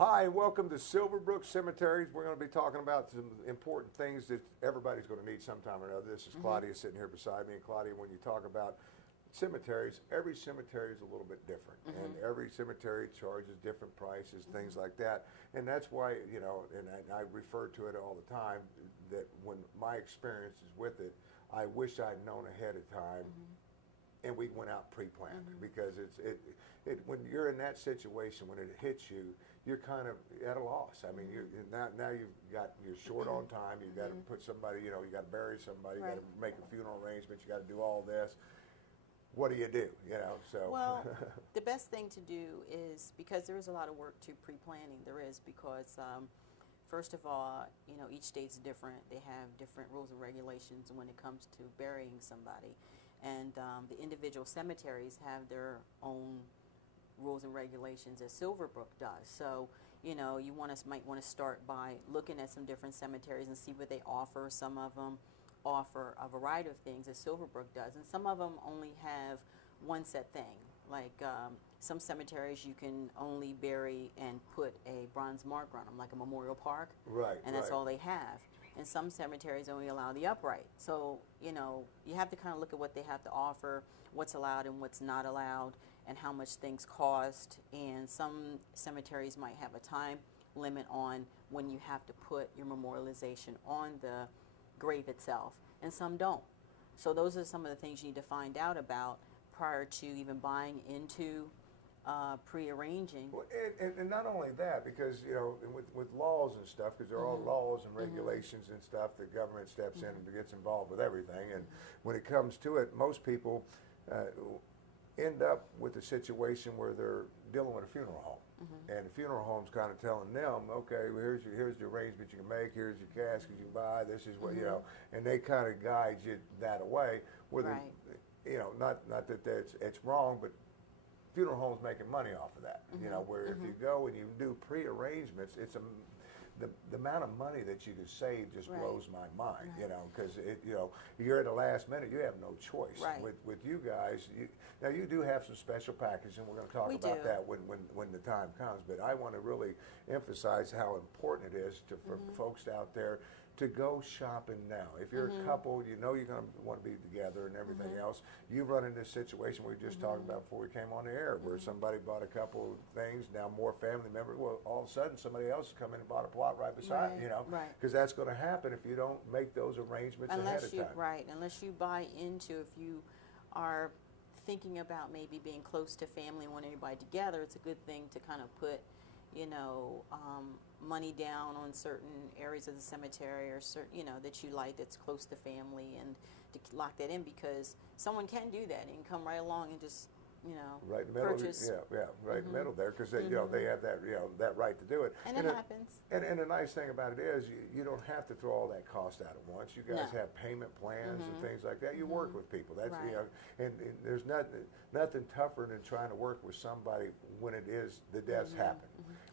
Hi, and welcome to Silverbrook Cemetery. We're going to be talking about some important things that everybody's going to need sometime or another. This is Claudia sitting here beside me. And Claudia, when you talk about cemeteries, every cemetery is a little bit different. And every cemetery charges different prices, things like that. And that's why, you know, and I refer to it all the time, that when my experience is with it, I wish I'd known ahead of time and we went out pre-planned, because when you're in that situation, when it hits you, you're kind of at a loss. I mean, now you're short on time. You've got to put somebody, you know, you got to bury somebody, you got to make a funeral arrangement, you got to do all this. What do you do? You know, so well, the best thing to do is, because there is a lot of work to pre-planning. There is, because first of all, you know, each state's different. They have different rules and regulations when it comes to burying somebody. And the individual cemeteries have their own rules and regulations, as Silverbrook does. So, you know, you might want to start by looking at some different cemeteries and see what they offer. Some of them offer a variety of things, as Silverbrook does, and some of them only have one set thing. Like some cemeteries, you can only bury and put a bronze marker on them, like a memorial park. Right. And that's all they have. And some cemeteries only allow the upright. So, you know, you have to kind of look at what they have to offer, what's allowed and what's not allowed, and how much things cost. And some cemeteries might have a time limit on when you have to put your memorialization on the grave itself, and some don't. So those are some of the things you need to find out about prior to even buying into pre-arranging. Well, and not only that, because, you know, with laws and stuff, because there are all laws and regulations and stuff, the government steps in and gets involved with everything. And when it comes to it, most people end up with a situation where they're dealing with a funeral home. And the funeral home's kind of telling them, okay, well, here's the arrangement you can make, here's your casket you can buy, this is what, you know, and they kind of guide you that away. Where you know, not that it's wrong, but funeral homes making money off of that. You know, where if you go and you do pre-arrangements, it's the amount of money that you can save just blows my mind. You know, because you know, you're at the last minute, you have no choice. With you guys, now you do have some special packages, and we're going to talk about that when the time comes. But I want to really emphasize how important it is for folks out there to go shopping now. If you're a couple, you know you're going to want to be together and everything else. You run into this situation we just talked about before we came on the air, where somebody bought a couple of things, now more family members. Well, all of a sudden somebody else has come in and bought a plot right beside, you know, because that's going to happen if you don't make those arrangements ahead of time. Unless you buy into, if you are thinking about maybe being close to family and want everybody together, it's a good thing to kind of put, you know, money down on certain areas of the cemetery, or certain, you know, that you like, that's close to family, and to lock that in, because someone can do that and come right along and just, you know, right in the middle, purchase. Right in the middle there, because you know, they have that, you know, that right to do it. And it happens. And the nice thing about it is you don't have to throw all that cost out at once. You guys have payment plans and things like that. You work with people. That's you know, and there's nothing tougher than trying to work with somebody when it is the deaths happen.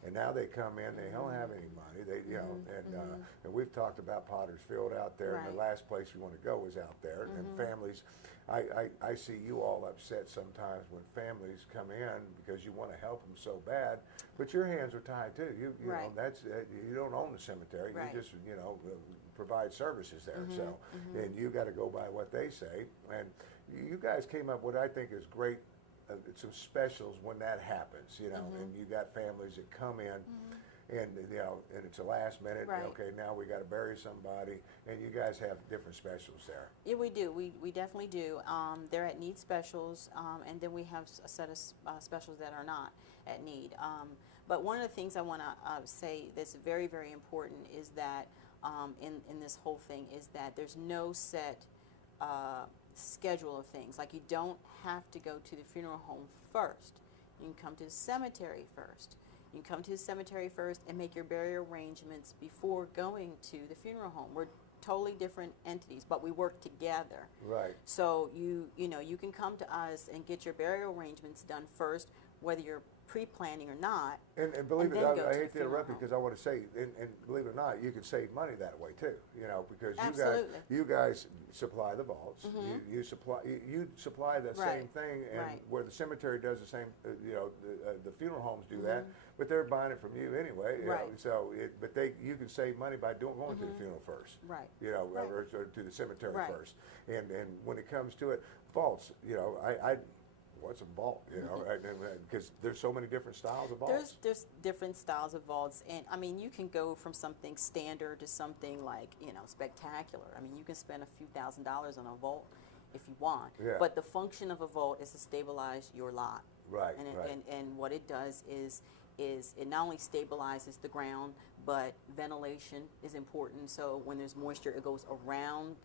And now they come in, they don't have any money. They, you know, and we've talked about Potter's Field out there, and the last place we want to go is out there. And families, I see you all upset sometimes when families come in because you want to help them so bad, but your hands are tied too. You know, that's you don't own the cemetery. You just, you know, provide services there. So and you got to go by what they say. And you guys came up with what I think is great. Some specials when that happens, you know, and you got families that come in, and you know, and it's a last minute. Okay, now we got to bury somebody, and you guys have different specials there. Yeah, we do. We definitely do. They're at need specials, and then we have a set of specials that are not at need. But one of the things I want to say that's very, very important is that in this whole thing is that there's no set schedule of things. Like, you don't have to go to the funeral home first. You can come to the cemetery first. You can come to the cemetery first and make your burial arrangements before going to the funeral home. We're totally different entities, but we work together. So you know, you can come to us and get your burial arrangements done first, whether you're pre-planning or not. And believe and it, then go I to hate the to interrupt you funeral because I want to say, and believe it or not, you can save money that way too. You know, because Absolutely. you guys supply the vaults, you supply that Right. same thing, and Right. where the cemetery does the same, you know, the funeral homes do that, but they're buying it from you anyway. You Right. know, so you can save money by going to the funeral first. Right. You know, Right. or to the cemetery Right. first, and when it comes to it, vaults. You know, what's a vault? You know, because there's so many different styles of vaults. There's different styles of vaults, and I mean you can go from something standard to something like spectacular. I mean you can spend a few $1,000s on a vault if you want, Yeah. but the function of a vault is to stabilize your lot. Right, And right. and what it does is it not only stabilizes the ground, but ventilation is important. So when there's moisture, it goes around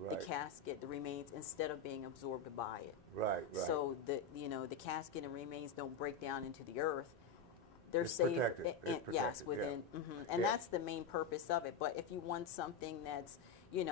Right. the casket, the remains, instead of being absorbed by it. Right, right. So the casket and remains don't break down into the earth. They're It's safe. protected. It's Yes, protected, within. yeah. And Yeah. that's the main purpose of it. But if you want something that's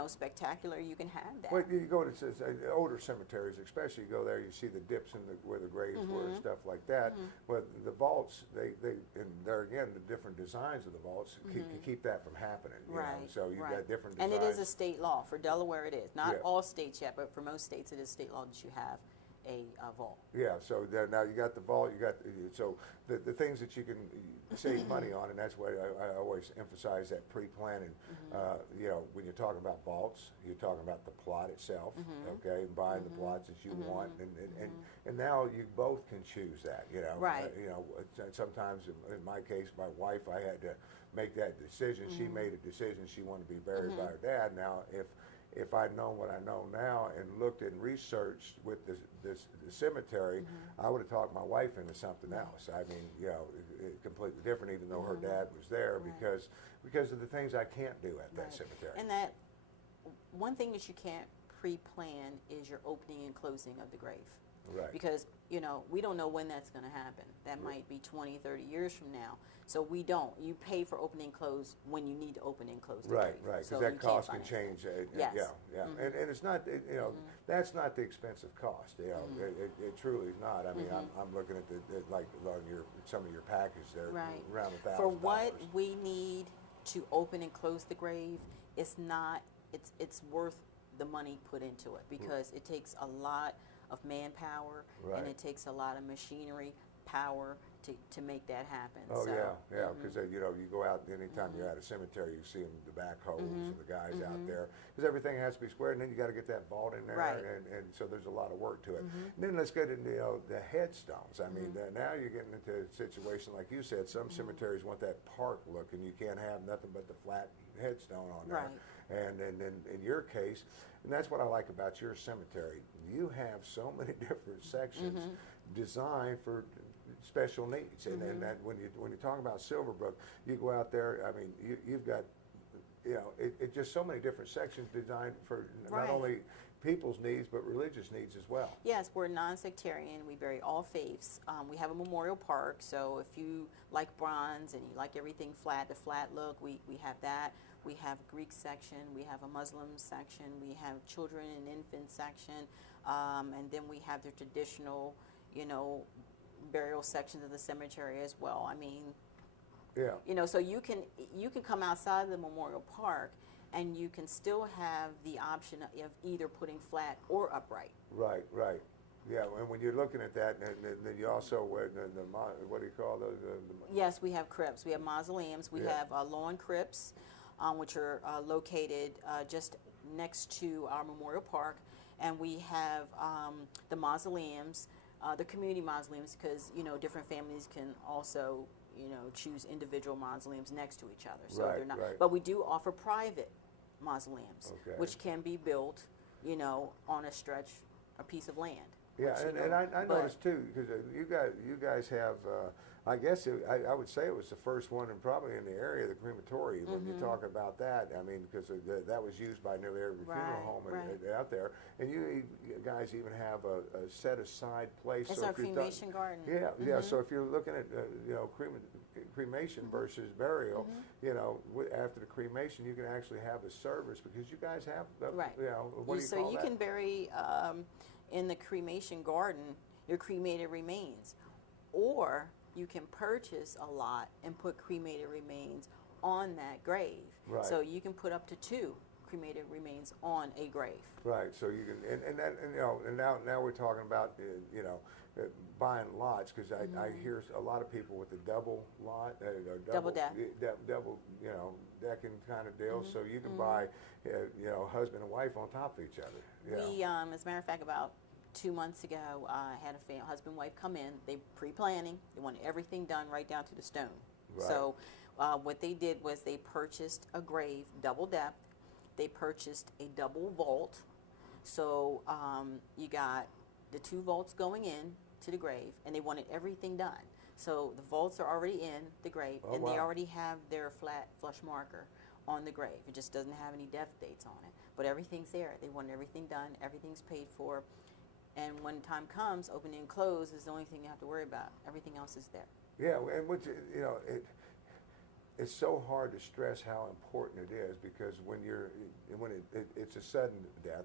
spectacular, you can have that. Well, you go to older cemeteries, especially. You go there, you see the dips where the graves were and stuff like that. But the vaults, and there again, the different designs of the vaults keep that from happening. You Right. know? So you've right. got different And designs. it is a state law. For Delaware, it is. Not Yeah. all states yet, but for most states, it is state law that you have a vault. Yeah, so now you got the vault, so the things that you can save money on, and that's why I always emphasize that pre-planning. You know, when you're talking about vaults, you're talking about the plot itself, okay, buying the plots that you want, and now you both can choose that. You know, Right. You know, sometimes in my case, my wife, I had to make that decision. She made a decision. She wanted to be buried by her dad. Now, if I'd known what I know now and looked and researched with the cemetery, I would have talked my wife into something else. I mean, you know, completely different, even though her dad was there, because of the things I can't do at that cemetery. And that one thing that you can't pre-plan is your opening and closing of the grave. Right. Because, we don't know when that's going to happen. That might be 20, 30 years from now. So we don't. You pay for opening and close when you need to open and close the Right, grave. right, because So that you cost can't can finance change. Yes. Yeah. And it's not, that's not the expensive cost. You know, it truly is not. I mean, I'm looking at like on some of your packages there, Right. around $1,000. For what we need to open and close the grave, it's worth the money put into it, because it takes a lot of manpower and it takes a lot of machinery power to make that happen. Oh, so, yeah, because you go out, anytime you're at a cemetery, you see them, the backhoes and the guys out there, because everything has to be squared, and then you got to get that vault in there, Right. and so there's a lot of work to it. And then let's get into the headstones. I mean, now you're getting into a situation, like you said, some cemeteries want that park look, and you can't have nothing but the flat headstone on there. Right. And in your case, and that's what I like about your cemetery, you have so many different sections designed for special needs, and that when you talk about Silverbrook, you go out there. I mean, you've got, it's just so many different sections designed for not only people's needs but religious needs as well. Yes, we're non-sectarian. We bury all faiths. We have a memorial park, so if you like bronze and you like everything flat, the flat look, we have that. We have a Greek section, we have a Muslim section, we have children and infant section, and then we have the traditional, burial sections of the cemetery as well. I mean, so you can come outside of the memorial park and you can still have the option of either putting flat or upright. Right. Yeah, and when you're looking at that, and then you also, what do you call those? Yes, we have crypts. We have mausoleums. We have lawn crypts, which are located just next to our memorial park. And we have the mausoleums, the community mausoleums, because, different families can also, choose individual mausoleums next to each other. So they're not. Right. But we do offer private mausoleums, Okay. which can be built, on a piece of land. Yeah, and I noticed too, because you guys have, I guess I would say it was the first one, and probably in the area, the crematory. When you talk about that, I mean, because that was used by nearly every funeral home out there, and you guys even have a set aside place. It's so our cremation garden. Yeah. So if you're looking at cremation versus burial, after the cremation, you can actually have a service, because you guys have, what do you call that? So you can bury in the cremation garden your cremated remains, or you can purchase a lot and put cremated remains on that grave. Right. So you can put up to 2 cremated remains on a grave. Right. So you can, and now we're talking about, buying lots, because I hear a lot of people with the double lot, or Double deck. double, decking kind of deal. So you can buy, husband and wife on top of each other. We, as a matter of fact, about 2 months ago, had a husband and wife come in. They pre-planning. They wanted everything done right down to the stone. Right. So what they did was they purchased a grave, double depth. They purchased a double vault. So you got the 2 vaults going in to the grave, and they wanted everything done. So the vaults are already in the grave, and they already have their flat flush marker on the grave. It just doesn't have any death dates on it, but everything's there. They want everything done. Everything's paid for. And when time comes, opening and close is the only thing you have to worry about. Everything else is there. Yeah, and which, it's so hard to stress how important it is, because when it's a sudden death,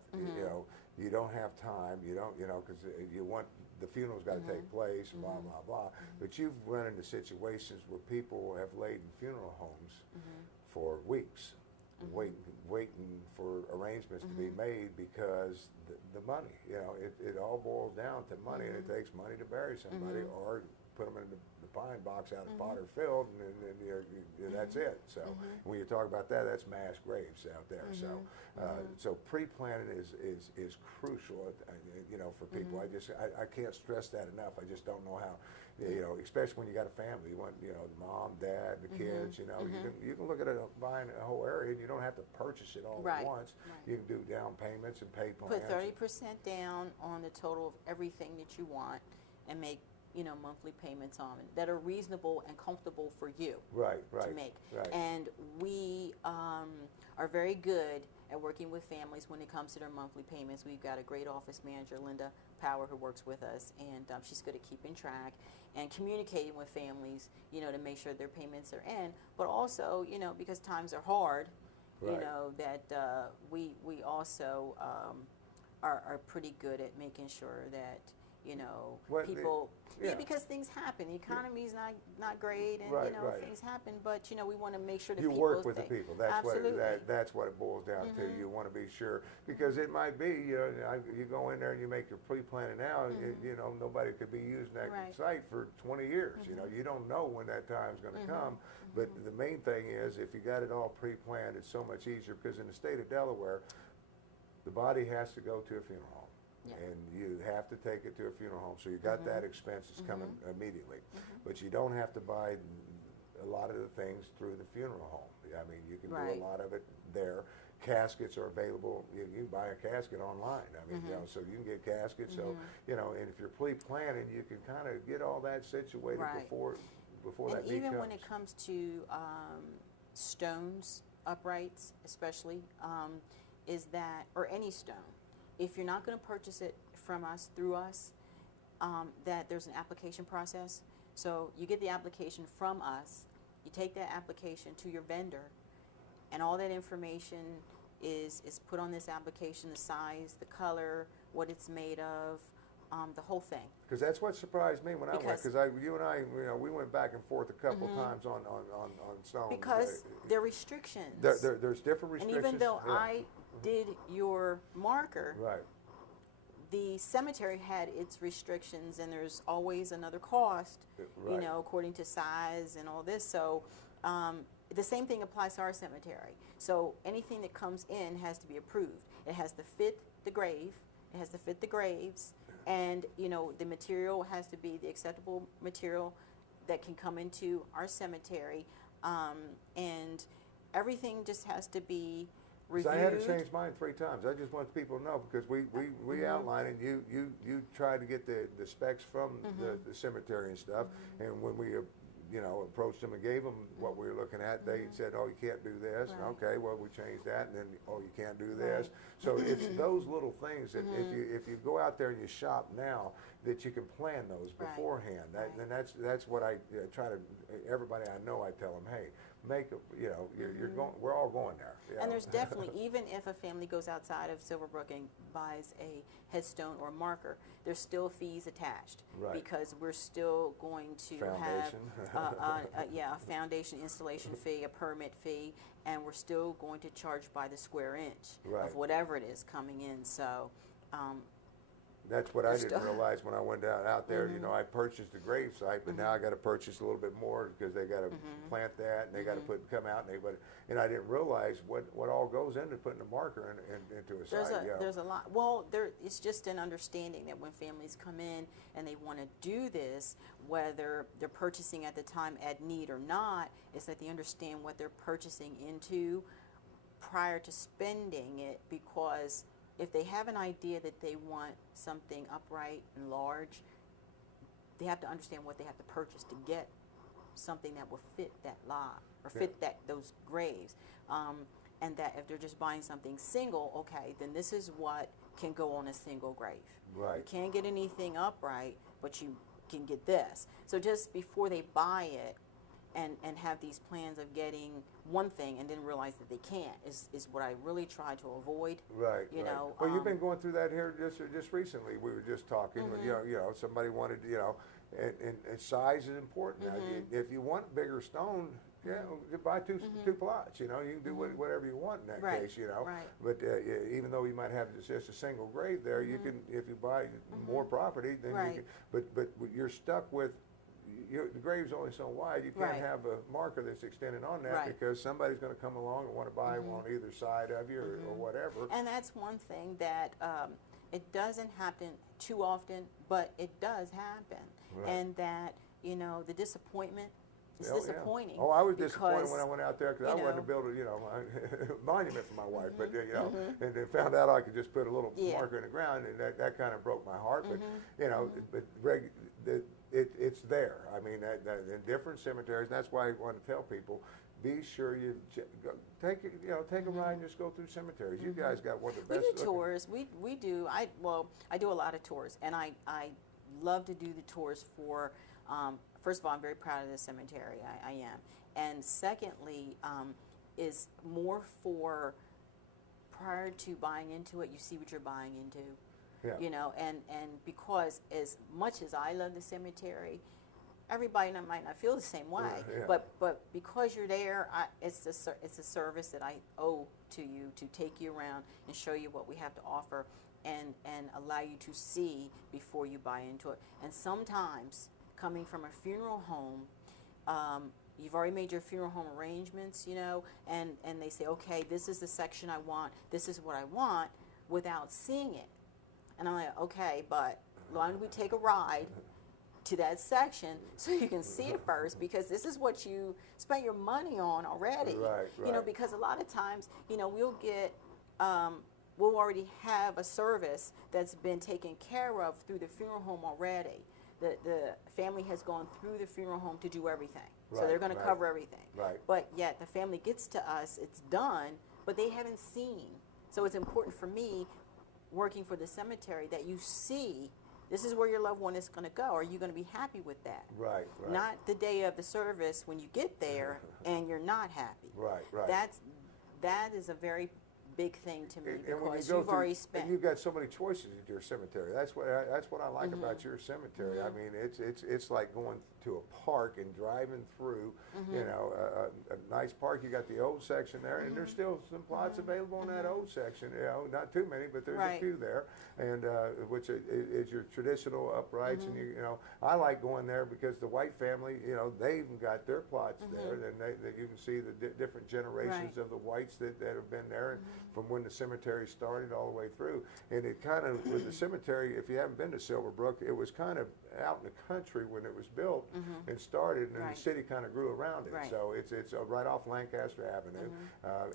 you don't have time, because you want, the funeral's got to take place, blah, blah, blah. But you've run into situations where people have laid in funeral homes for weeks, waiting for arrangements to be made, because the money, it all boils down to money, and it takes money to bury somebody, or put them in the pine box out at Potter Field, and that's it. So when you talk about that, that's mass graves out there. So pre-planning is crucial, for people. I can't stress that enough. I just don't know how, especially when you got a family. You want, mom, dad, the kids. You can look at buying a whole area, and you don't have to purchase it all at once. Right. You can do down payments and pay plans. Put 30% down on the total of everything that you want, and make monthly payments on it that are reasonable and comfortable for you to make. Right. And we are very good at working with families when it comes to their monthly payments. We've got a great office manager, Linda Power, who works with us, and she's good at keeping track and communicating with families, to make sure their payments are in. But also, because times are hard, that we also are pretty good at making sure that people, because things happen. The economy's not great, and things happen. But we want to make sure that you people work with the people. That's what it boils down to. You want to be sure, because it might be you go in there and you make your pre-planning now. Nobody could be using that site for 20 years. You don't know when that time's going to come. But the main thing is, if you got it all pre-planned, it's so much easier, because in the state of Delaware, the body has to go to a funeral home. And you have to take it to a funeral home, so you got that expense that's coming immediately. But you don't have to buy a lot of the things through the funeral home. I mean, you can do a lot of it there. Caskets are available. You can buy a casket online. I mean, so you can get caskets. So and if you're pre-planning, you can kind of get all that situated before that beat comes. Even when it comes to stones, uprights, especially, is that, or any stone. If you're not going to purchase it from us, through us, that there's an application process. So you get the application from us, you take that application to your vendor, and all that information is put on this application: the size, the color, what it's made of, the whole thing. Because that's what surprised me when I went. Because you and I, we went back and forth a couple times on stones. Because there are restrictions. There's different restrictions. And even though I did your marker, the cemetery had its restrictions, and there's always another cost, according to size and all this. So the same thing applies to our cemetery. So anything that comes in has to be approved. It has to fit the grave. It has to fit the graves. And, the material has to be the acceptable material that can come into our cemetery. And everything just has to be reviewed. I had to change mine 3 times. I just want people to know, because we outlined it. You tried to get the specs from the cemetery and stuff. And when we approached them and gave them what we were looking at, they said, "Oh, you can't do this." Okay, well, we changed that, and then, "Oh, you can't do this." So it's those little things that if you go out there and you shop now, that you can plan those beforehand. And that's what I try to, everybody I know, I tell them, hey, make a, you know, you're going. We're all going there. You And know? there's definitely, even if a family goes outside of Silverbrook and buys a headstone or marker, there's still fees attached. Right. Because we're still going to Foundation. have a foundation installation fee, a permit fee, and we're still going to charge by the square inch Right. of whatever it is coming in. So That's what I There's didn't still- realize when I went out there. You know, I purchased the grave site, but now I got to purchase a little bit more because they got to plant that and they got to come out and I didn't realize what all goes into putting a marker into a there's site. there's a lot. Well, it's just an understanding that when families come in and they want to do this, whether they're purchasing at the time at need or not, is that they understand what they're purchasing into prior to spending it, because if they have an idea that they want something upright and large, they have to understand what they have to purchase to get something that will fit that lot or fit those graves. And that if they're just buying something single, okay, then this is what can go on a single grave. Right. You can't get anything upright, but you can get this. So just before they buy it, and have these plans of getting one thing and then realize that they can't is what I really try to avoid. Right. You know. Well, you've been going through that here just recently. We were just talking. You know, somebody wanted, you know, and size is important. Now, if you want bigger stone, you buy two plots. You know, you can do whatever you want in that case. You know. Right. But even though you might have just a single grave there, you can, if you buy more property, then you can. But you're stuck with. The grave's only so wide, you can't have a marker that's extended on that because somebody's going to come along and want to buy one on either side of you or whatever. And that's one thing that it doesn't happen too often, but it does happen. Right. And that, you know, the disappointment is disappointing. Oh, I was disappointed when I went out there because I wanted to build a, you know, a monument for my wife, but you know, and they found out I could just put a little marker in the ground, and that kind of broke my heart. But you know, it's there. I mean, in different cemeteries, and that's why I want to tell people: be sure you take a ride and just go through cemeteries. You guys got one of the best. We do tours. We do. I do a lot of tours, and I love to do the tours for. First of all, I'm very proud of the cemetery. I am, and secondly, is more for prior to buying into it. You see what you're buying into. Yeah. You know, and because as much as I love the cemetery, everybody might not feel the same way. But because you're there, it's a service that I owe to you, to take you around and show you what we have to offer, and allow you to see before you buy into it. And sometimes, coming from a funeral home, you've already made your funeral home arrangements, you know, and they say, okay, this is the section I want, this is what I want, without seeing it. And I'm like, okay, but why don't we take a ride to that section so you can see it first, because this is what you spent your money on already. Right. You know, because a lot of times, you know, we'll get, we'll already have a service that's been taken care of through the funeral home already. The family has gone through the funeral home to do everything. So they're going to cover everything. Right. But yet the family gets to us, it's done, but they haven't seen. So it's important for me, working for the cemetery, that you see this is where your loved one is going to go. Are you going to be happy with that? Right. Not the day of the service when you get there and you're not happy. Right. That is a very big thing to me, and when because you go you've already spent. And you've got so many choices at your cemetery. That's what I like about your cemetery. I mean, it's like going to a park and driving through. You know, a nice park. You got the old section there, and there's still some plots available in that old section. You know, not too many, but there's a few there, and which is your traditional uprights. And you know, I like going there because the White family, you know, they even got their plots there, and you can see the different generations of the Whites that have been there. And from when the cemetery started all the way through. And it kind of, with the cemetery, if you haven't been to Silverbrook, it was kind of out in the country when it was built and started, and the city kind of grew around it. So it's right off Lancaster Avenue,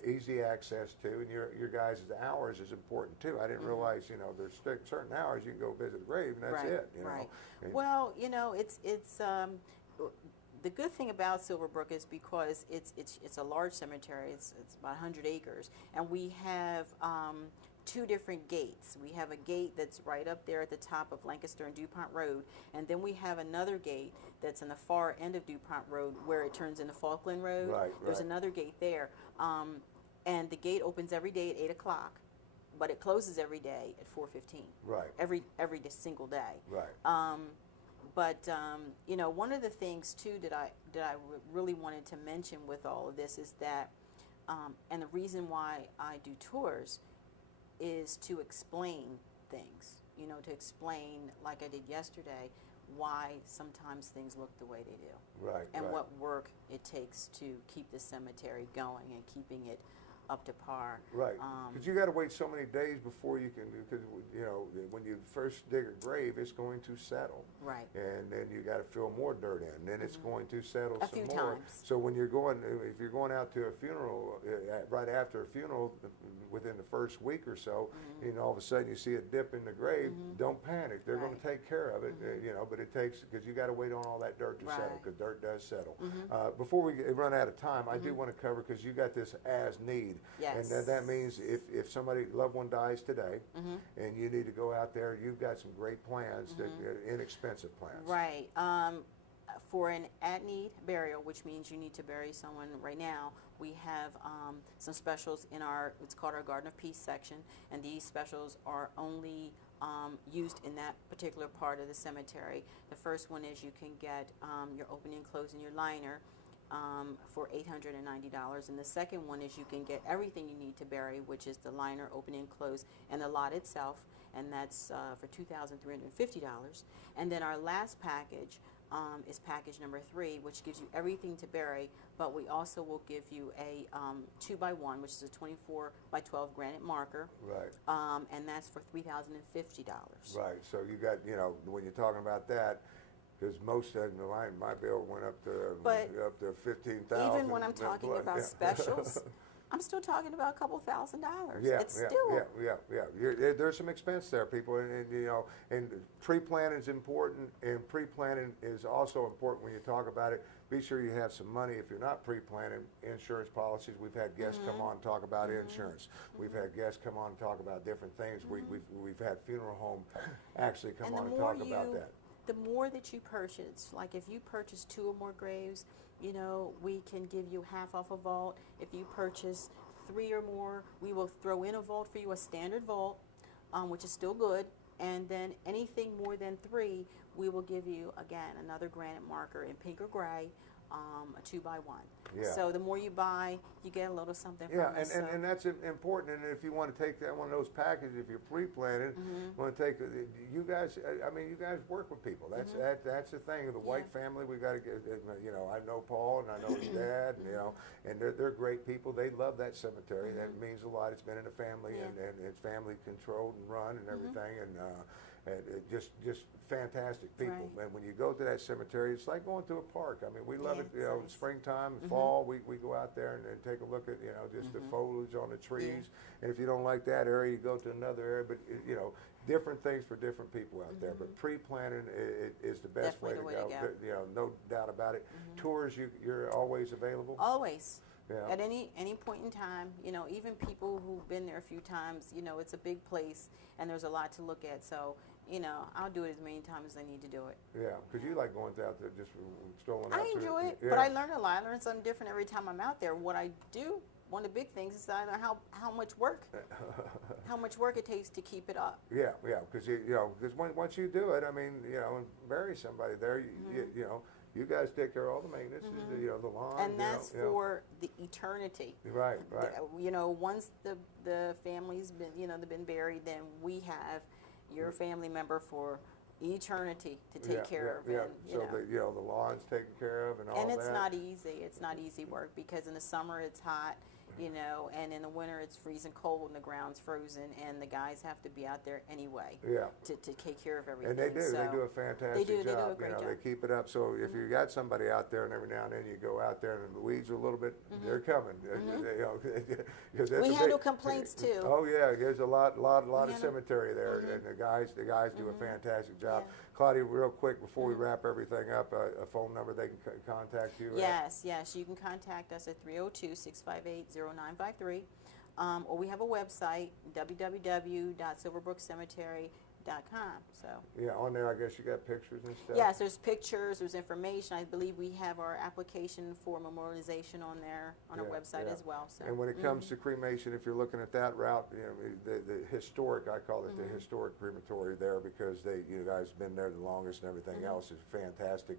easy access to, and your guys' hours is important too. I didn't realize, you know, there's certain hours you can go visit the grave, and that's it. You know? And well, you know, it's the good thing about Silverbrook is because it's a large cemetery. It's about 100 acres, and we have two different gates. We have a gate that's right up there at the top of Lancaster and DuPont Road, and then we have another gate that's in the far end of DuPont Road where it turns into Falkland Road. Right, There's right. another gate there, and the gate opens every day at 8 o'clock, but it closes every day at 4:15. Right. Every single day. Right. But you know, one of the things too that I really wanted to mention with all of this is that, and the reason why I do tours is to explain things. You know, to explain, like I did yesterday, why sometimes things look the way they do. Right. And right. what work it takes to keep the cemetery going and keeping it up to par. Right, because you got to wait so many days before you can, because you know when you first dig a grave, it's going to settle. Right. And then you got to fill more dirt in. Then it's going to settle A some few more. times. So when you're going, if you're going out to a funeral, right after a funeral, within the first week or so, you know, all of a sudden you see a dip in the grave. Don't panic. They're going to take care of it. You know, but it takes, because you got to wait on all that dirt to settle, because dirt does settle. Before we run out of time, I do want to cover, because you got this as need. Yes. And that means if somebody, loved one dies today, and you need to go out there, you've got some great plans, inexpensive plans. Right. For an at-need burial, which means you need to bury someone right now, we have some specials in our, it's called our Garden of Peace section, and these specials are only used in that particular part of the cemetery. The first one is you can get your opening, close, and your liner for $890, and the second one is you can get everything you need to bury, which is the liner, opening, close, and the lot itself, and that's for $2,350. And then our last package is package number 3, which gives you everything to bury, but we also will give you a 2x1, which is a 24 by 12 granite marker. Right. And that's for $3,050. Right. So you got, you know, when you're talking about that, because most of the line, my bill went up to 15,000. Even when I'm talking about specials, I'm still talking about a couple $1,000. Yeah, It's yeah, still there's some expense there, people, and you know, and pre-planning is important, and pre-planning is also important when you talk about it. Be sure you have some money. If you're not pre-planning, insurance policies. We've had guests come on and talk about insurance. We've had guests come on and talk about different things. We've had funeral home actually come on and talk about that. The more that you purchase, like if you purchase 2 or more graves, you know, we can give you half off a vault. If you purchase 3 or more, we will throw in a vault for you, a standard vault, which is still good. And then anything more than 3, we will give you, again, another granite marker in pink or gray, a 2x1. Yeah. So the more you buy, you get a little something from us. And that's important. And if you want to take that one of those packages, if you're pre-planning, want to take you guys. I mean, you guys work with people. That's the thing. The White family, we got to get. You know, I know Paul and I know his dad, and you know, and they're great people. They love that cemetery. That means a lot. It's been in the family, and it's family controlled and run and everything, and just fantastic people. Right. And when you go to that cemetery, it's like going to a park. I mean, we love it. You know, nice. springtime, fall, we go out there and take a look at, you know, just the foliage on the trees. And if you don't like that area, you go to another area. But you know, different things for different people out there. But pre-planning is the best way to go. You know, no doubt about it. Tours, you're always available. Always. Yeah. At any point in time, you know, even people who've been there a few times, you know, it's a big place and there's a lot to look at. So, you know, I'll do it as many times as I need to do it. Yeah, because you like going out there just strolling out. I enjoy it, yeah. but I learn a lot. I learn something different every time I'm out there. What I do, one of the big things is that I learn how much work it takes to keep it up. Yeah, because you know, because once you do it, I mean, you know, and bury somebody there, you know. You guys take care of all the maintenance, you know, the lawn. And that's for the eternity. Right. You know, once the family's been, you know, they've been buried, then we have your family member for eternity to take care of. Yeah. And, you know, the lawn's taken care of and all that. And it's not easy. It's not easy work because in the summer it's hot, you know, and in the winter it's freezing cold and the ground's frozen, and the guys have to be out there anyway to take care of everything. And they do. So they do a fantastic job. They do a great job. They keep it up. So if you got somebody out there and every now and then you go out there and the weeds are a little bit, they're coming. You know, we handle complaints too. Oh yeah, there's a lot of cemetery there, and the guys do a fantastic job. Yeah. Claudia, real quick before we wrap everything up, a phone number they can contact you at? Yes, you can contact us at 302-658-0953. or we have a website, www.silverbrookcemetery.com. So Yeah, on there I guess you got pictures and stuff. yes, there's pictures, there's information. I believe we have our application for memorialization on there on our website as well. So and when it comes to cremation, if you're looking at that route, you know, the historic, I call it the historic crematory there, because you guys been there the longest and everything else. Is fantastic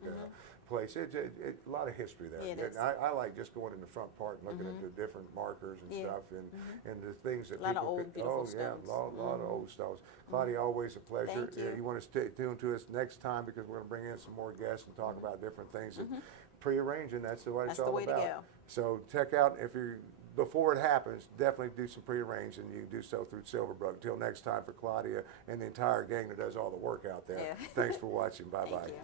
place. A lot of history there. Yeah, it is. I like just going in the front part and looking at the different markers and stuff and the things that a lot people of old, could, beautiful yeah, stones. a lot of old stones. Claudia, always a pleasure. Thank you. You want to stay tuned to us next time, because we're going to bring in some more guests and talk about different things. And pre-arranging, that's what it's That's the all way to about. go. So check out, if you before it happens, definitely do some pre-arrange, and you can do so through Silverbrook. Till next time, for Claudia and the entire gang that does all the work out there. Yeah. Thanks for watching. Bye-bye. Thank you.